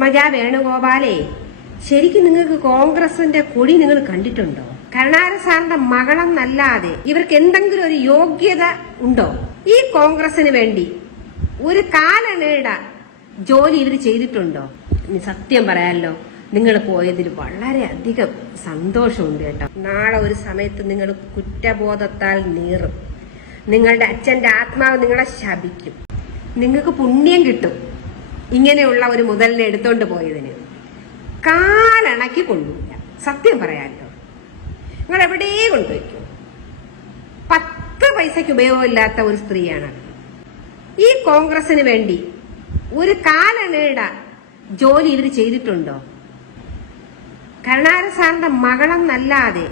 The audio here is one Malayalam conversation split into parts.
പത്മജ വേണുഗോപാലേ ശരിക്കും നിങ്ങൾക്ക് കോൺഗ്രസിന്റെ കൊടി നിങ്ങൾ കണ്ടിട്ടുണ്ടോ? കരുണാര സാറിന്റെ മകളെന്നല്ലാതെ ഇവർക്ക് എന്തെങ്കിലും ഒരു യോഗ്യത ഉണ്ടോ? ഈ കോൺഗ്രസിന് വേണ്ടി ഒരു കാലനേട ജോലി ഇവർ ചെയ്തിട്ടുണ്ടോ? ഇനി സത്യം പറയാമല്ലോ നിങ്ങൾ പോയതിൽ വളരെയധികം സന്തോഷമുണ്ട് കേട്ടോ. നാളെ ഒരു സമയത്ത് നിങ്ങൾ കുറ്റബോധത്താൽ നീറും. നിങ്ങളുടെ അച്ഛന്റെ ആത്മാവ് നിങ്ങളെ ശപിക്കും. നിങ്ങൾക്ക് പുണ്യം കിട്ടും. ഇങ്ങനെയുള്ള ഒരു മുതലിനെ എടുത്തോണ്ട് പോയതിന്. കാലണക്കി കൊണ്ടുപോയില്ല സത്യം പറയാമല്ലോ നിങ്ങൾ എവിടെയും കൊണ്ടുവയ്ക്കും പത്ത് പൈസയ്ക്ക് ഉപയോഗമില്ലാത്ത ഒരു സ്ത്രീയാണ് ഈ കോൺഗ്രസിന് വേണ്ടി ഒരു കാലനേട ജോലി ഇവർ ചെയ്തിട്ടുണ്ടോ? കരുണാകര സാറിന്റെ മകളെന്നല്ലാതെ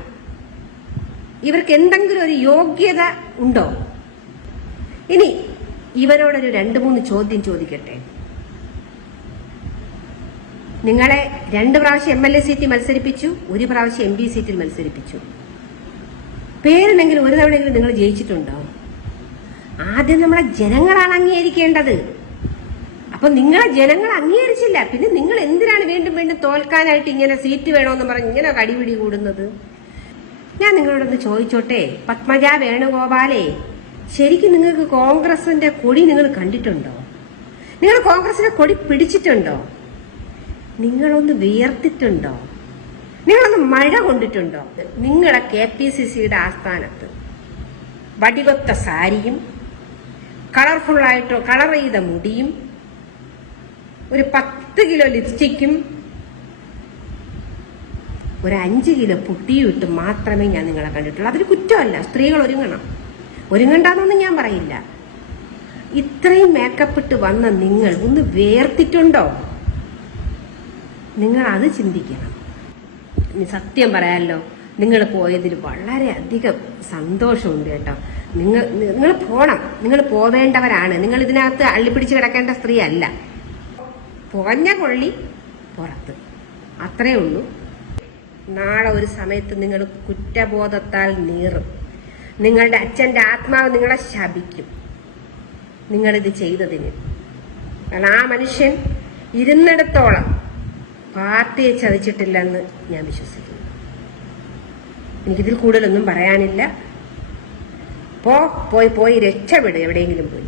ഇവർക്ക് എന്തെങ്കിലും ഒരു യോഗ്യത ഉണ്ടോ? ഇനി ഇവരോടൊരു രണ്ട് മൂന്ന് ചോദ്യം ചോദിക്കട്ടെ. നിങ്ങളെ രണ്ട് പ്രാവശ്യം എം എൽ എ സീറ്റിൽ മത്സരിപ്പിച്ചു ഒരു പ്രാവശ്യം എം പി സീറ്റിൽ മത്സരിപ്പിച്ചു. പേരുണ്ടെങ്കിലും ഒരു തവണയെങ്കിലും നിങ്ങൾ ജയിച്ചിട്ടുണ്ടോ? ആദ്യം നമ്മളെ ജനങ്ങളാണ് അംഗീകരിക്കേണ്ടത്. അപ്പൊ നിങ്ങളെ ജനങ്ങൾ അംഗീകരിച്ചില്ല. പിന്നെ നിങ്ങൾ എന്തിനാണ് വീണ്ടും വീണ്ടും തോൽക്കാനായിട്ട് ഇങ്ങനെ സീറ്റ് വേണമെന്ന് പറഞ്ഞ് ഇങ്ങനെ കടിപിടി കൂടുന്നത്? ഞാൻ നിങ്ങളോടൊന്ന് ചോദിച്ചോട്ടെ പത്മജ വേണുഗോപാലേ ശരിക്കും നിങ്ങൾക്ക് കോൺഗ്രസിന്റെ കൊടി നിങ്ങൾ കണ്ടിട്ടുണ്ടോ? നിങ്ങൾ കോൺഗ്രസിന്റെ കൊടി പിടിച്ചിട്ടുണ്ടോ? നിങ്ങളൊന്ന് വിയർത്തിട്ടുണ്ടോ? നിങ്ങളൊന്ന് മഴ കൊണ്ടിട്ടുണ്ടോ? നിങ്ങളെ കെ പി സി സിയുടെ ആസ്ഥാനത്ത്. വടികൊത്ത സാരിയും കളർഫുള്ളായിട്ടോ കളർ ചെയ്ത മുടിയും ഒരു പത്ത് കിലോ ലിപ്സ്റ്റിക്കും ഒരു അഞ്ച് കിലോ പുട്ടിയും ഇട്ട് മാത്രമേ ഞാൻ നിങ്ങളെ കണ്ടിട്ടുള്ളൂ. അതൊരു കുറ്റമല്ല. സ്ത്രീകൾ ഒരുങ്ങണം. ഒരുങ്ങണ്ടെന്നൊന്നും ഞാൻ പറയില്ല. ഇത്രയും മേക്കപ്പ് ഇട്ട് വന്ന നിങ്ങൾ ഒന്ന് വേർത്തിട്ടുണ്ടോ? നിങ്ങൾ അത് ചിന്തിക്കണം സത്യം പറയാമല്ലോ നിങ്ങൾ പോയതിൽ വളരെയധികം സന്തോഷമുണ്ട് കേട്ടോ. നിങ്ങൾ നിങ്ങൾ പോണം. നിങ്ങൾ പോവേണ്ടവരാണ്. നിങ്ങൾ ഇതിനകത്ത് അള്ളിപ്പിടിച്ച് കിടക്കേണ്ട സ്ത്രീ അല്ല പോഞ്ഞ കൊള്ളി പുറത്ത്. അത്രേ ഉള്ളൂ. നാളെ ഒരു സമയത്ത് നിങ്ങൾ കുറ്റബോധത്താൽ നീറും. നിങ്ങളുടെ അച്ഛന്റെ ആത്മാവ് നിങ്ങളെ ശപിക്കും. നിങ്ങളിത് ചെയ്തതിന്. കാരണം ആ മനുഷ്യൻ ഇരുന്നിടത്തോളം പാർട്ടിയെ ചതിച്ചിട്ടില്ലെന്ന് ഞാൻ വിശ്വസിക്കുന്നു. എനിക്കിതിൽ കൂടുതലൊന്നും പറയാനില്ല. പോ പോയി പോയി രക്ഷപ്പെടും. എവിടെയെങ്കിലും പോയി.